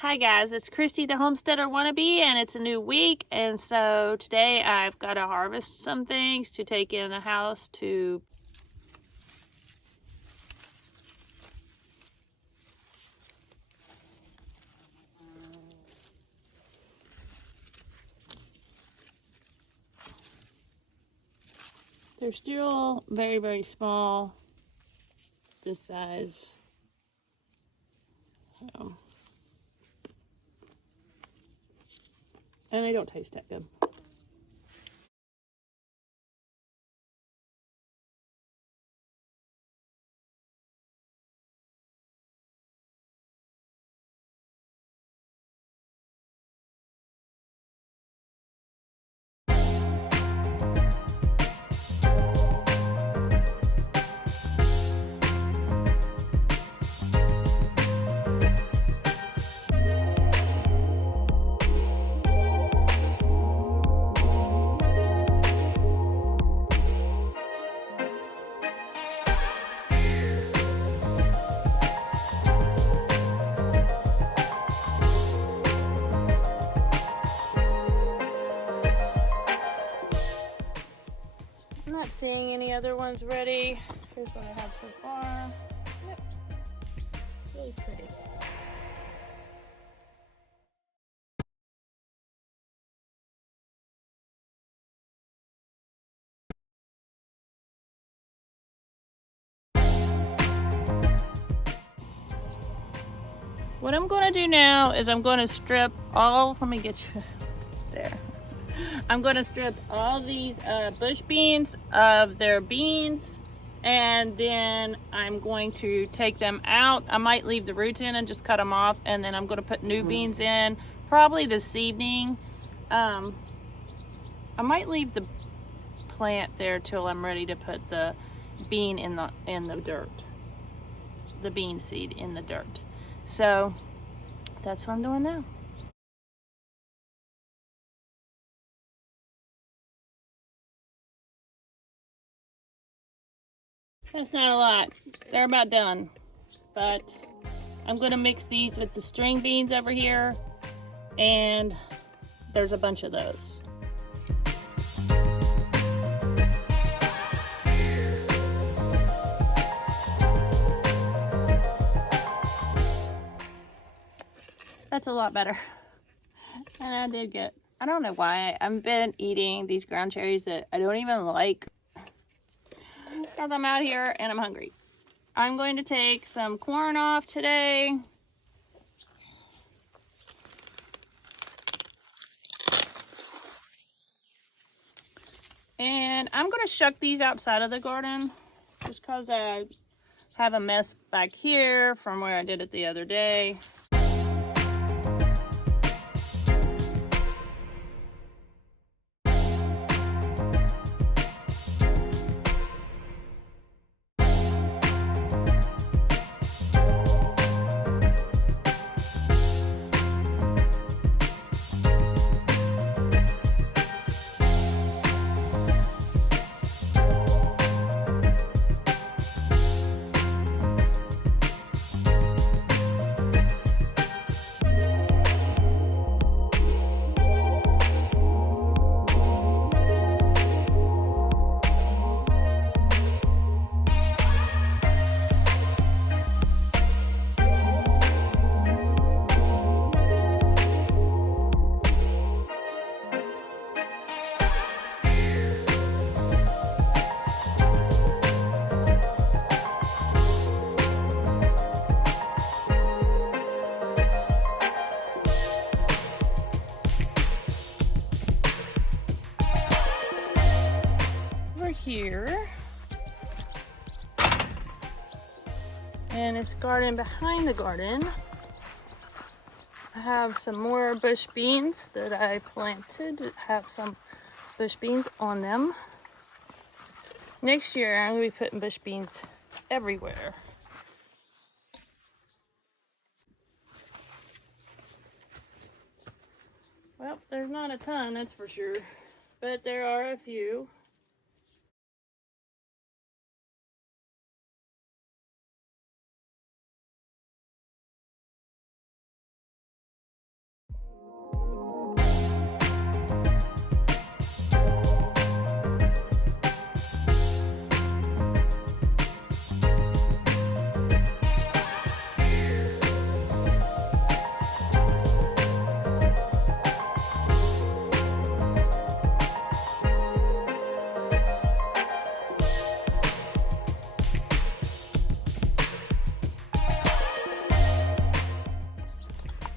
Hi guys, it's Christy the Homesteader Wannabe, and it's a new week, and so today I've got to harvest some things to take in the house to they're still very small, this size. And they don't taste that good. I'm not seeing any other ones ready. Here's what I have so far. Yep. Really pretty. What I'm going to do now is I'm going to strip all, let me get you there. I'm going to strip all these bush beans of their beans, and then I'm going to take them out. I might leave the roots in and just cut them off, and then I'm going to put new beans in probably this evening. I might leave the plant there till I'm ready to put the bean in the dirt, the bean seed in the dirt. So that's what I'm doing now. That's not a lot. They're about done. But I'm going to mix these with the string beans over here, and there's a bunch of those. That's a lot better. And I did get, I don't know why, I've been eating these ground cherries that I don't even like because I'm out here and I'm hungry. I'm going to take some corn off today. And I'm going to shuck these outside of the garden just because I have a mess back here from where I did it the other day. Here, and this garden behind the garden, I have some more bush beans that I planted, have some bush beans on them. Next year I'm going to be putting bush beans everywhere. Well, there's not a ton, that's for sure, but there are a few.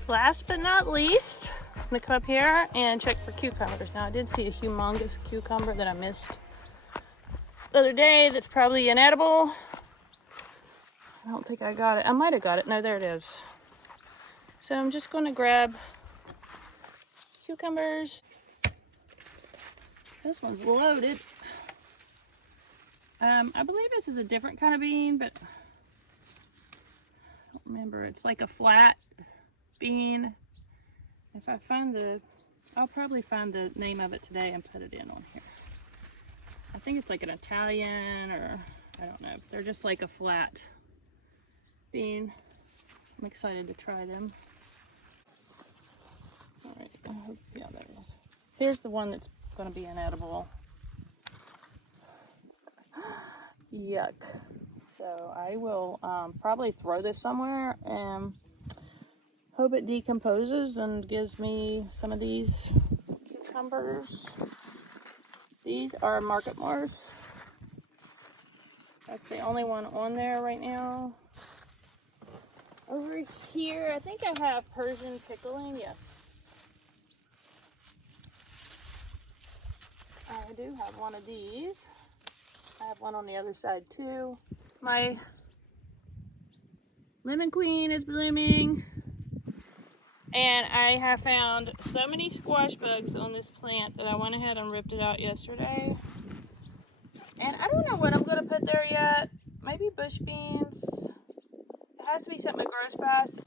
Last but not least, I'm gonna come up here and check for cucumbers. Now I did see a humongous cucumber that I missed the other day that's probably inedible. I don't think I got it. I might have got it. No, there it is. So I'm just gonna grab cucumbers. This one's loaded. I believe this is a different kind of bean, but I don't remember. It's like a flat bean. If I find I'll probably find the name of it today and put it in on here. I think it's like an Italian, or I don't know. They're just like a flat bean. I'm excited to try them. All right, yeah, there it is. Here's the one that's gonna be inedible. Yuck. So I will probably throw this somewhere and hope it decomposes and gives me some of these cucumbers. These are Market Mars. That's the only one on there right now. Over here, I think I have Persian pickling, yes. I do have one of these. I have one on the other side too. My lemon queen is blooming. And I have found so many squash bugs on this plant that I went ahead and ripped it out yesterday. And I don't know what I'm gonna put there yet. Maybe bush beans. It has to be something that grows fast.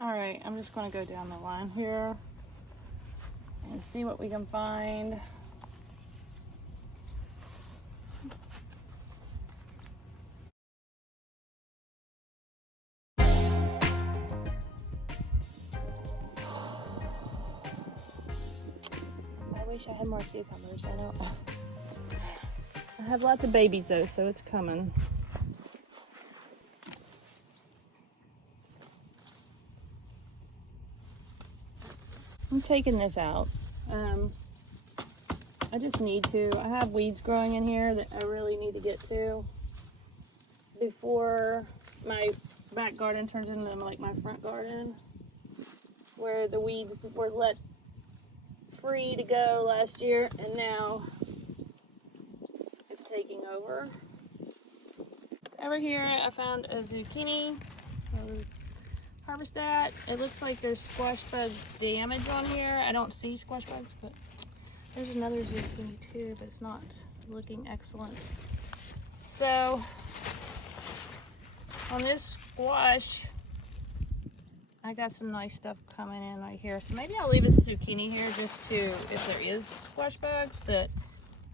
All right, I'm just gonna go down the line here and see what we can find. I wish I had more cucumbers. I know. I have lots of babies though, so it's coming. I'm taking this out. I just need to. I have weeds growing in here that I really need to get to before my back garden turns into like my front garden, where the weeds were let free to go last year and now it's taking over. Over here I found a zucchini. I'll harvest that. It looks like there's squash bug damage on here. I don't see squash bugs, but there's another zucchini too, but it's not looking excellent. So on this squash, I got some nice stuff coming in right here. So maybe I'll leave this zucchini here just to, if there is squash bugs, that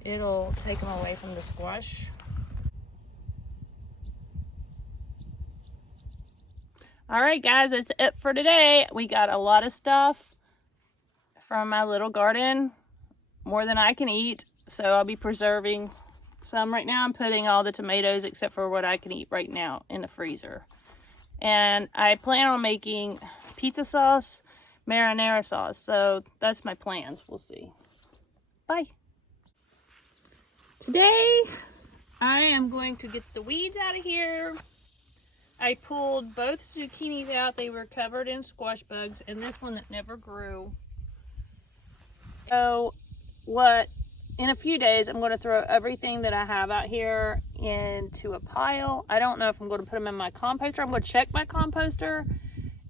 it'll take them away from the squash. All right, guys, that's it for today. We got a lot of stuff from my little garden, more than I can eat. So I'll be preserving some right now. I'm putting all the tomatoes except for what I can eat right now in the freezer. And I plan on making pizza sauce, marinara sauce. So that's my plans. We'll see. Bye. Today, I am going to get the weeds out of here. I pulled both zucchinis out. They were covered in squash bugs, and this one that never grew. So in a few days, I'm going to throw everything that I have out here into a pile. I don't know if I'm going to put them in my composter. I'm going to check my composter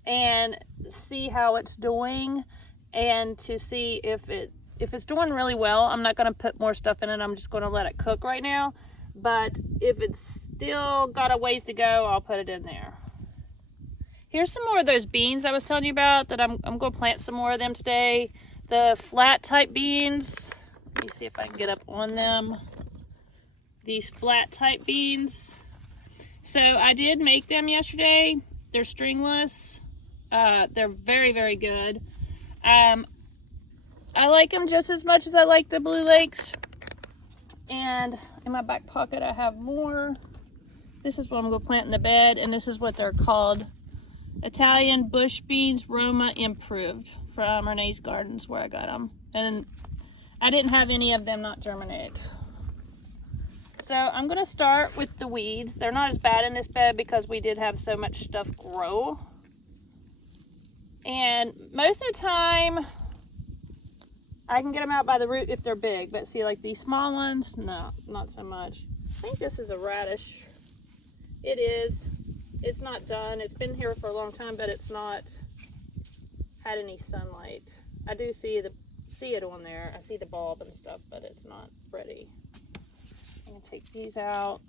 and see how it's doing, and to see if it's doing really well. I'm not going to put more stuff in it. I'm just going to let it cook right now. But if it's still got a ways to go, I'll put it in there. Here's some more of those beans I was telling you about that I'm going to plant some more of them today. The flat type beans. Let me see if I can get up on them. These flat type beans. So I did make them yesterday. They're stringless. They're very, very good. I like them just as much as I like the Blue Lakes. And in my back pocket I have more. This is what I'm going to plant in the bed, and this is what they're called. Italian bush beans, Roma improved, from Renee's Gardens, where I got them. And I didn't have any of them not germinate. So I'm going to start with the weeds. They're not as bad in this bed because we did have so much stuff grow. And most of the time, I can get them out by the root if they're big. But see, like these small ones, no, not so much. I think this is a radish. It is. It's not done. It's been here for a long time, but it's not had any sunlight. I do see it on there. I see the bulb and stuff, but it's not ready. I'm gonna take these out.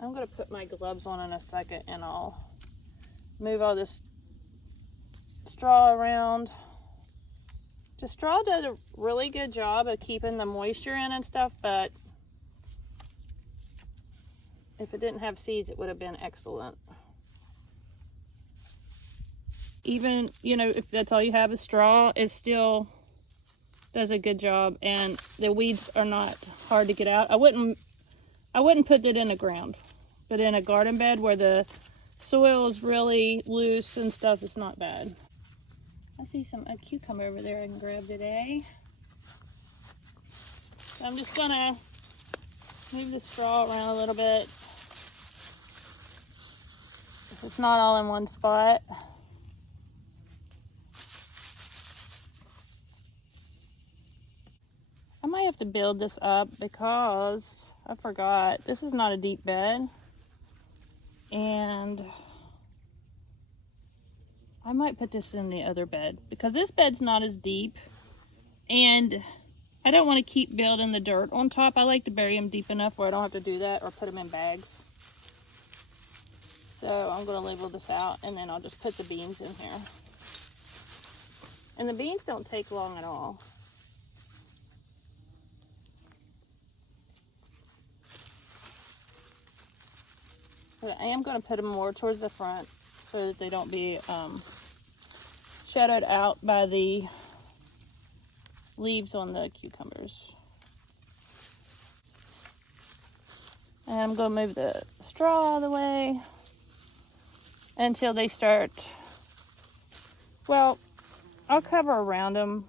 I'm gonna put my gloves on in a second, and I'll move all this straw around. The straw does a really good job of keeping the moisture in and stuff, but if it didn't have seeds, it would have been excellent. Even, you know, if that's all you have is straw, it still does a good job, and the weeds are not hard to get out. I wouldn't put it in the ground, but in a garden bed where the soil is really loose and stuff, it's not bad. I see a cucumber over there I can grab today. So I'm just gonna move the straw around a little bit. If it's not all in one spot. I might have to build this up because I forgot. This is not a deep bed. And I might put this in the other bed because this bed's not as deep. And I don't want to keep building the dirt on top. I like to bury them deep enough where I don't have to do that or put them in bags. So I'm going to label this out, and then I'll just put the beans in here. And the beans don't take long at all. But I am going to put them more towards the front so that they don't be shadowed out by the leaves on the cucumbers. And I'm going to move the straw out of the way until they start. Well, I'll cover around them,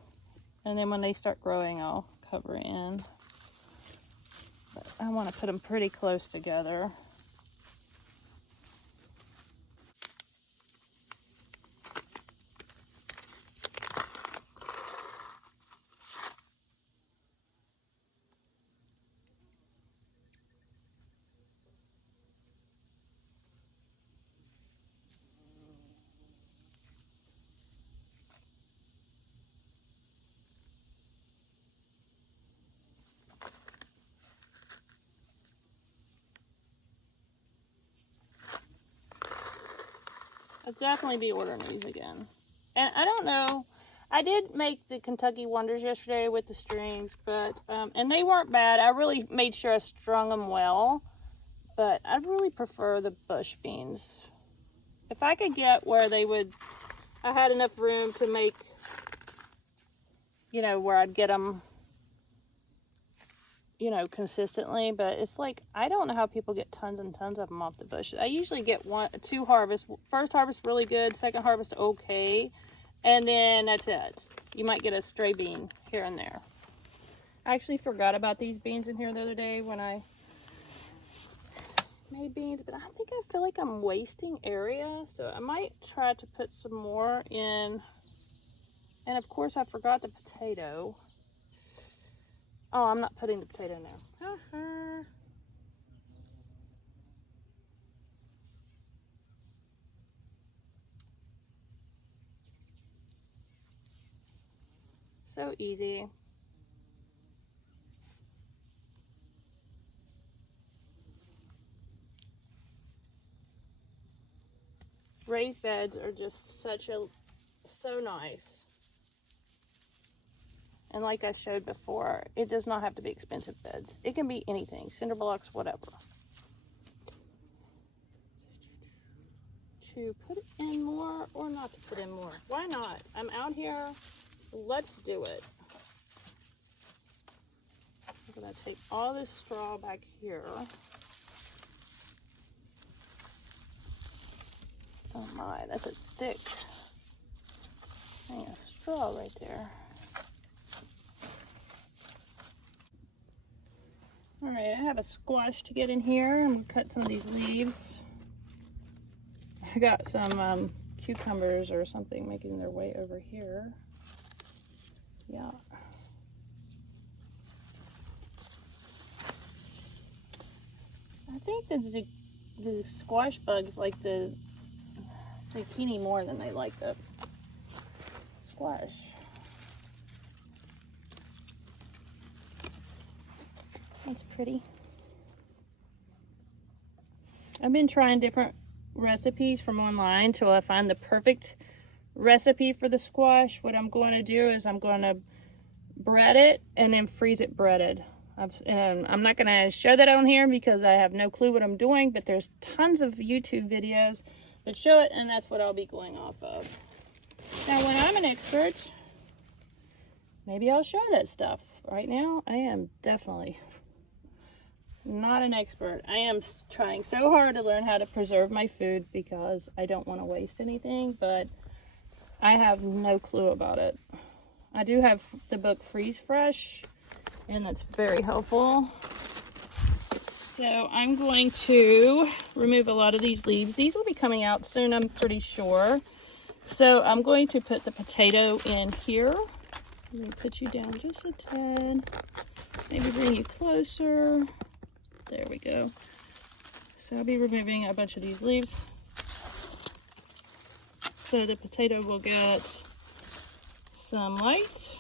and then when they start growing, I'll cover in. But I want to put them pretty close together. I'll definitely be ordering these again. And I don't know, I did make the Kentucky Wonders yesterday with the strings, but, and they weren't bad. I really made sure I strung them well, but I really prefer the bush beans. If I could get where I had enough room to make, you know, where I'd get them, you know, consistently, but it's like, I don't know how people get tons and tons of them off the bush. I usually get two harvests. First harvest really good, second harvest okay, and then that's it. You might get a stray bean here and there. I actually forgot about these beans in here the other day when I made beans, but I feel like I'm wasting area, so I might try to put some more in. And of course I forgot the potato. Oh, I'm not putting the potato now. So easy. Raised beds are just so nice. And like I showed before, it does not have to be expensive beds. It can be anything, cinder blocks, whatever. To put in more or not to put in more? Why not? I'm out here. Let's do it. I'm going to take all this straw back here. Oh my, that's a thick thing of straw right there. Alright, I have a squash to get in here. I'm going to cut some of these leaves. I got some cucumbers or something making their way over here. Yeah. I think the squash bugs like the zucchini more than they like the squash. That's pretty. I've been trying different recipes from online till I find the perfect recipe for the squash. What I'm going to do is I'm going to bread it and then freeze it breaded. I'm not going to show that on here because I have no clue what I'm doing, but there's tons of YouTube videos that show it, and that's what I'll be going off of. Now, when I'm an expert, maybe I'll show that stuff. Right now, I am definitely not an expert. I am trying so hard to learn how to preserve my food because I don't want to waste anything, but I have no clue about it. I do have the book Freeze Fresh, and that's very helpful. So I'm going to remove a lot of these leaves. These will be coming out soon, I'm pretty sure. So I'm going to put the potato in here. Let me put you down just a tad. Maybe bring you closer. There we go. So I'll be removing a bunch of these leaves. So the potato will get some light.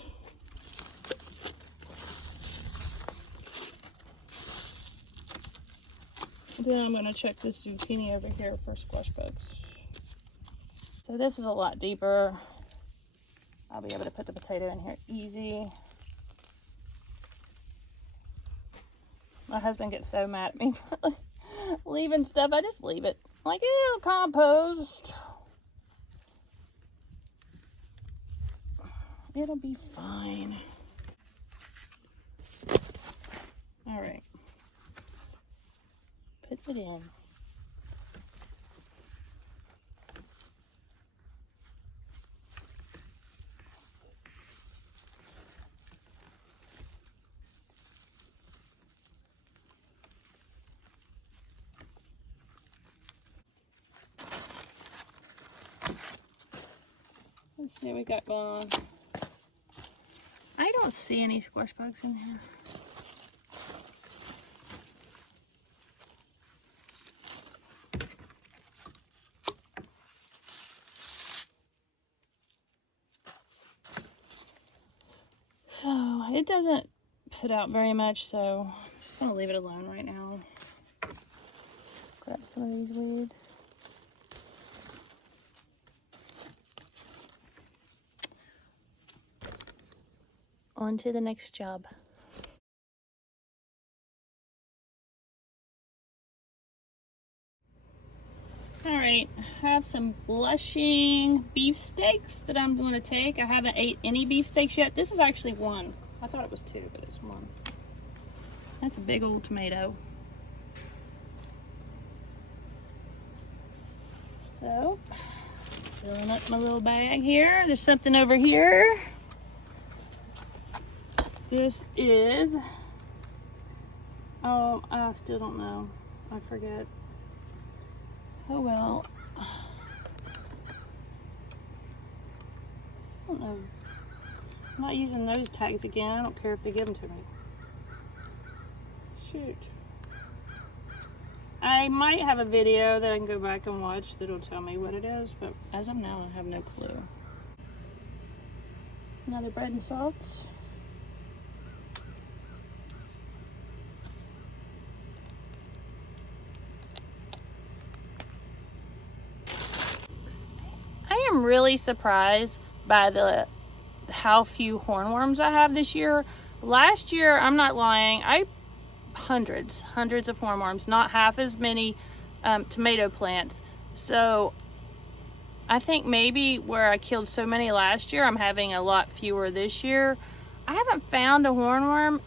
Then I'm going to check this zucchini over here for squash bugs. So this is a lot deeper. I'll be able to put the potato in here easy. My husband gets so mad at me for leaving stuff. I just leave it. Like, it'll compost. It'll be fine. All right. Put it in. Let's see what we got going on. I don't see any squash bugs in here. So it doesn't put out very much, so I'm just gonna leave it alone right now. Grab some of these weeds. On to the next job. All right, I have some blushing beef steaks that I'm going to take. I haven't ate any beef steaks yet. This is actually one. I thought it was two, but it's one. That's a big old tomato. So, filling up my little bag here. There's something over here. This is, oh, I still don't know. I forget. Oh well. I don't know. I'm not using those tags again. I don't care if they give them to me. Shoot. I might have a video that I can go back and watch that'll tell me what it is, but as of now, I have no clue. Another bread and salt. I am really surprised by how few hornworms I have this year. Last year, I'm not lying, hundreds of hornworms, not half as many tomato plants. So I think maybe where I killed so many last year, I'm having a lot fewer this year. I haven't found a hornworm,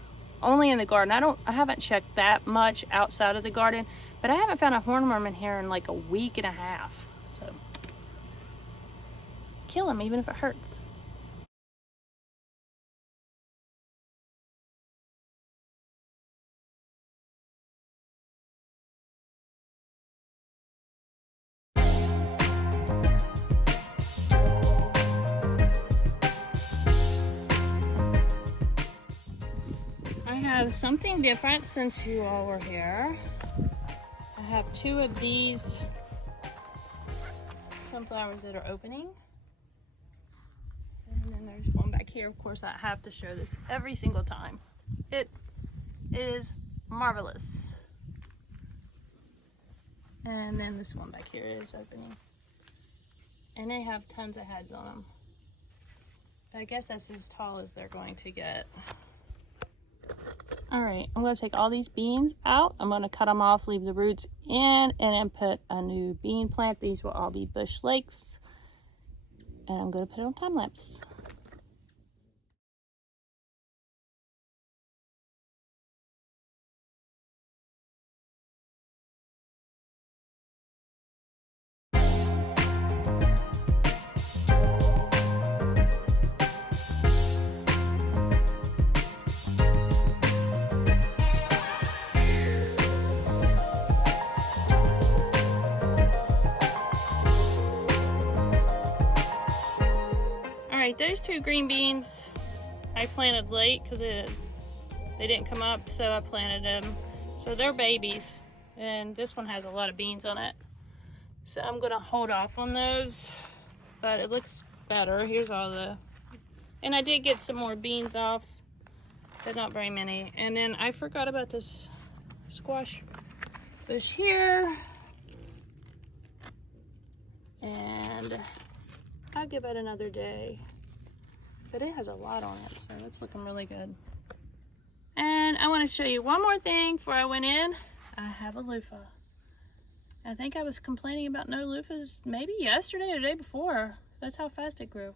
only in the garden. I haven't checked that much outside of the garden, but I haven't found a hornworm in here in like a week and a half. So kill them even if it hurts. have something different since you all were here. I have 2 of these sunflowers that are opening. And then there's one back here. Of course, I have to show this every single time. It is marvelous. And then this one back here is opening. And they have tons of heads on them. But I guess that's as tall as they're going to get. All right, I'm going to take all these beans out. I'm going to cut them off, leave the roots in, and then put a new bean plant. These will all be Bush Lakes. And I'm going to put it on time lapse. Alright, those 2 green beans I planted late because they didn't come up, so I planted them. So they're babies, and this one has a lot of beans on it. So I'm going to hold off on those, but it looks better. Here's all the... And I did get some more beans off, but not very many. And then I forgot about this squash bush here. And I'll give it another day. But it has a lot on it, so it's looking really good. And I want to show you one more thing before I went in. I have a loofah. I think I was complaining about no loofahs maybe yesterday or the day before. That's how fast it grew.